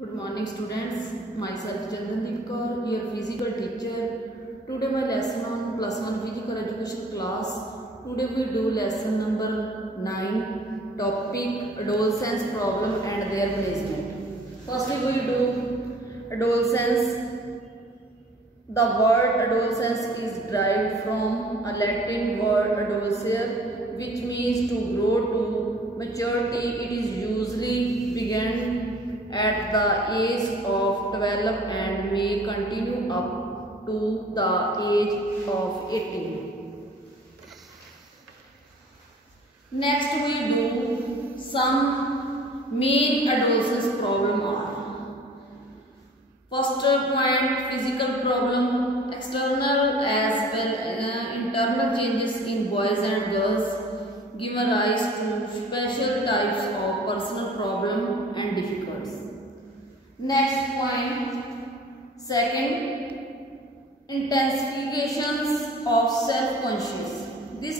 Good morning students, myself Chandandeep, your physical teacher. Today my lesson on plus 1 physical education class. Today we do lesson number 9, topic adolescence problem and their management. Firstly we do adolescence. The word adolescence is derived from a Latin word adolescere, which means to grow to maturity. It is usually began at the age of 12 and may continue up to the age of 18. Next we do some main adolescence problem are. First point, physical problem, external as well internal changes in boys and girls give rise to special types of personal problem and difficulties. Next point, second, intensifications of self-conscious. This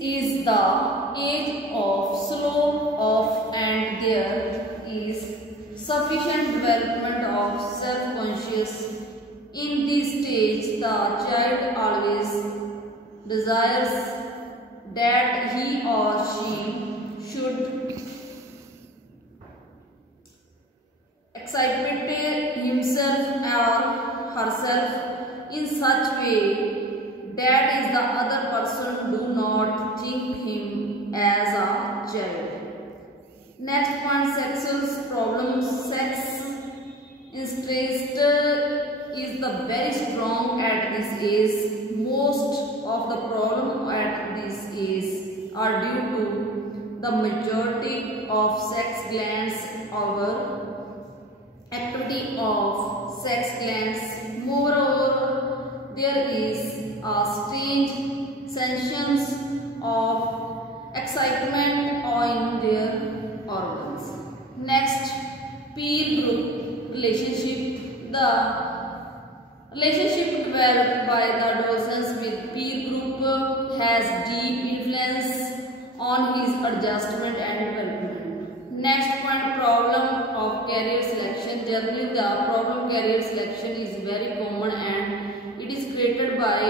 is the age of slow off and there is sufficient development of self-conscious. In this stage, the child always desires that he or she should excite himself or herself in such way that is the other person do not think him as a child. Next point, sexual problems. Sex interest is the very strong at this age. Most of the problem at this age are due to the maturity of sex glands or activity of sex glands. Moreover, there is a strange sensations of excitement in their organs. Next, peer group relationship. The relationship developed by the adolescent with peer group has deep influence on his adjustment and development. Next point, problem of career selection. Generally, the problem career selection is very common and it is created by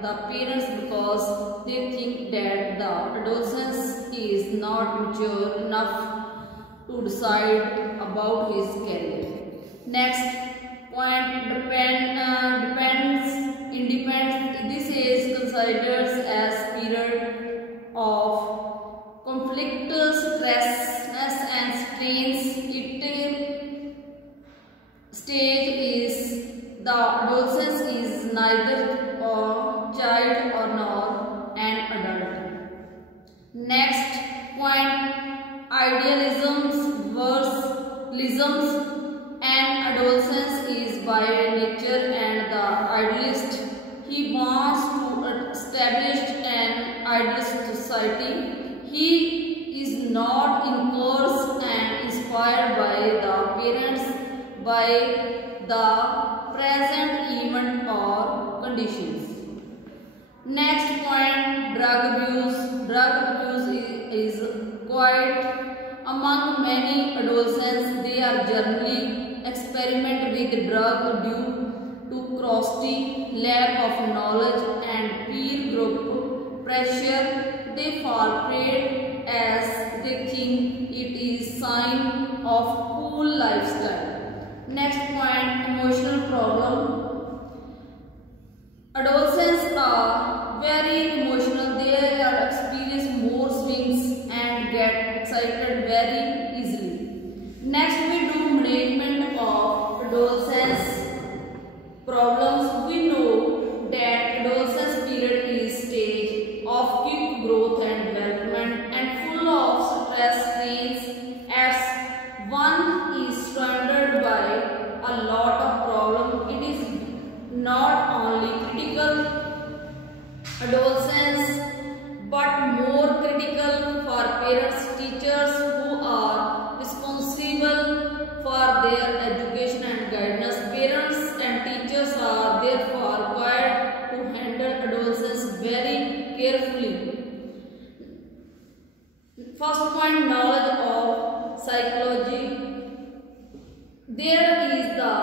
the parents because they think that the adolescent is not mature enough to decide about his career. Next point, independence. This is considered as period of conflict, stress and strains. It stage is the adolescence is neither a child nor an adult. Next point, idealisms versus realisms. An adolescent is by nature and the idealist. He wants to establish an idealist society. He is not encouraged and inspired by the parents, by the present event or conditions. Next point, drug abuse. Drug abuse is quite among many adolescents. They are generally experiment with drug due to curiosity, lack of knowledge and peer group pressure. They fall prey as they think it is sign of cool lifestyle. Next point, emotional problem. Adolescents are very emotional. They are experience more swings and get excited very easily. Next we do management of adolescence problems. We know that adolescence period is stage of quick growth and development and full of stress strains as one is surrounded by a lot of problems. It is not only critical adolescence but more critical for parents, teachers who are responsible for their education and guidance. Parents and teachers are therefore required to handle adolescents very carefully. First point, knowledge of psychology. There is the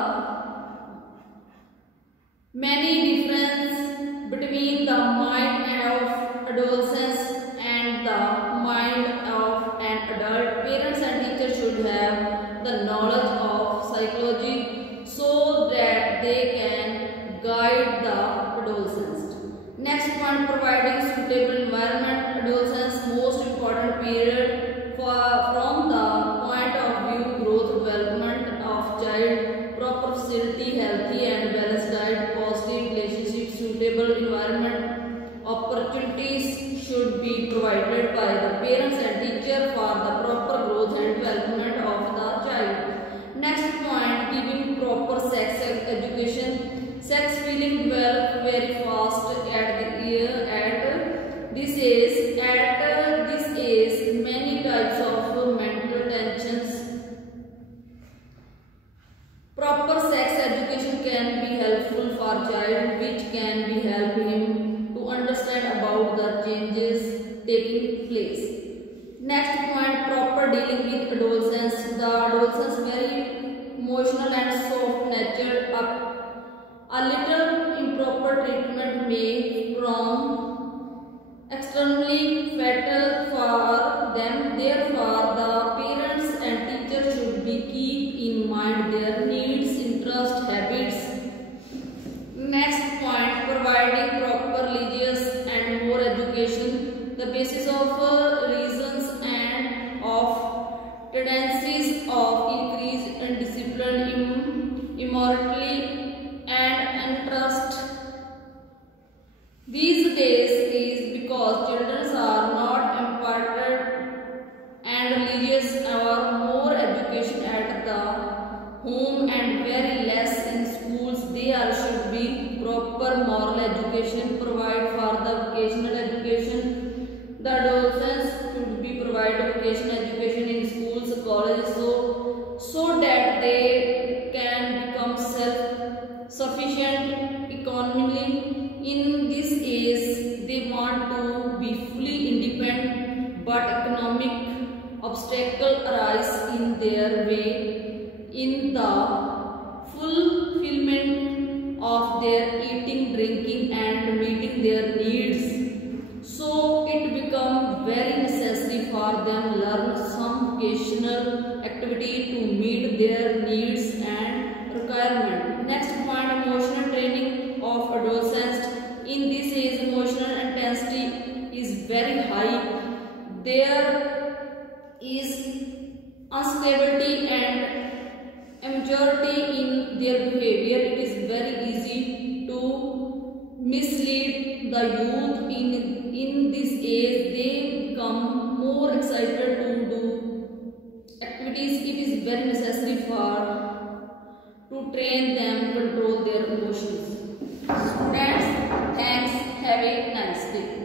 many difference between the mind of adolescents and the mind of an adult. Parents and teachers should have the knowledge of psychology so that they can guide the adolescents. Next point, providing suitable environment. Adolescence most important period from the point of view growth development of child. Proper facility, healthy and balanced diet, positive relationships, suitable environment, opportunities should be provided by the parents and teacher for the proper growth and development of the child. Next point, giving proper sex education. Sex feeling develop very fast at this age. At this age, many types of mental tensions. Proper sex education can be helpful for child, which can be help him to understand about the changes taking place. Next point, proper dealing with adolescents. The adolescents very emotional and soft natured. A little improper treatment may prove extremely fatal for them. Therefore, the parents and teachers should be keep in mind their needs, interests, habits. Next point, providing proper religious and more education. The basis of reasons and of tendencies of increase in discipline, immorality and interest these days is because children are not imparted and religious or more education at the home and very less in schools. There should be proper moral education provide for the vocational education. The adolescents should be provided vocational education in schools, colleges, so that they can become self-sufficient economically. In this age, they want to be fully independent, but economic obstacles arise in their way in the fulfillment of their eating, drinking and meeting their needs. So it becomes very necessary for them learn some vocational activity to meet their needs and requirement. Next point, emotional training of adolescents. In this age, emotional intensity is very high. There is instability and immaturity in their behavior. It is very easy to mislead the youth. In this age, they become more excited to do activities. It is very necessary to train them to control their emotions. Students, thanks. Have a nice day.